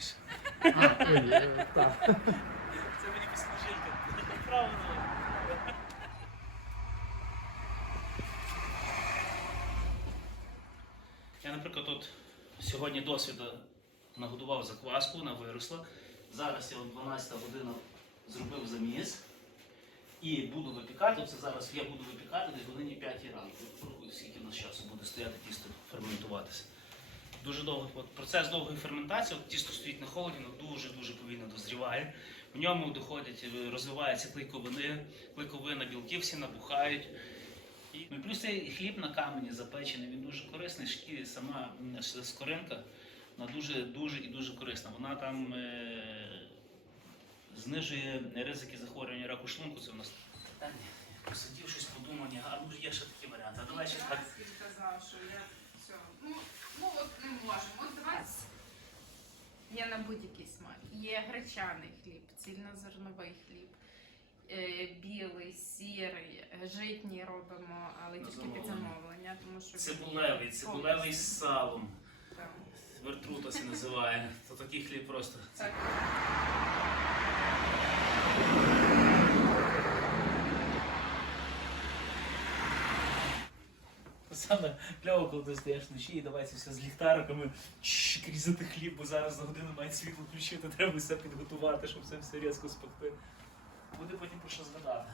більше. А, ой, е, так. Це мені підслужилька. Правильно. Я, наприклад, от сьогодні досвіду нагодував закваску, вона виросла. Зараз я о 12 година зробив заміс і буду випікати. Це зараз я буду випікати десь годині 5 ранку. Скільки в нас часу буде стояти тісто ферментуватися. Дуже довго от, процес довгої ферментації, от тісто стоїть на холоді, воно дуже-дуже повільно дозріває. В ньому доходять, е, розвиваються клейковини, клейковина, білки всі набухають. І, ну, і плюс цей хліб на камені запечений, він дуже корисний, шкі, сама скоринка, вона дуже, дуже і дуже корисна. Вона там е, знижує ризики захворювання раку шлунку. Це у нас. Та ні, я посидів щось подумав, ні, а ну є ще такі варіанти. А давай ще так. Він казав, що я все. Ну, ну от не можемо. От давай. Є на будь-який смак. Є гречаний хліб, цільнозерновий хліб, е, білий, сірий, житній робимо, але На тільки під замовлення. замовлення, тому що Цибулевий, цибулевий з салом. Вертрута це називає. То такий хліб просто. Так. Саме кльово, коли ти стоїш вночі і давайся все з ліхтариками чш, різати хліб, бо зараз за годину мають світло включити, треба все підготувати, щоб це все різко спекти. Буде потім про що згадати.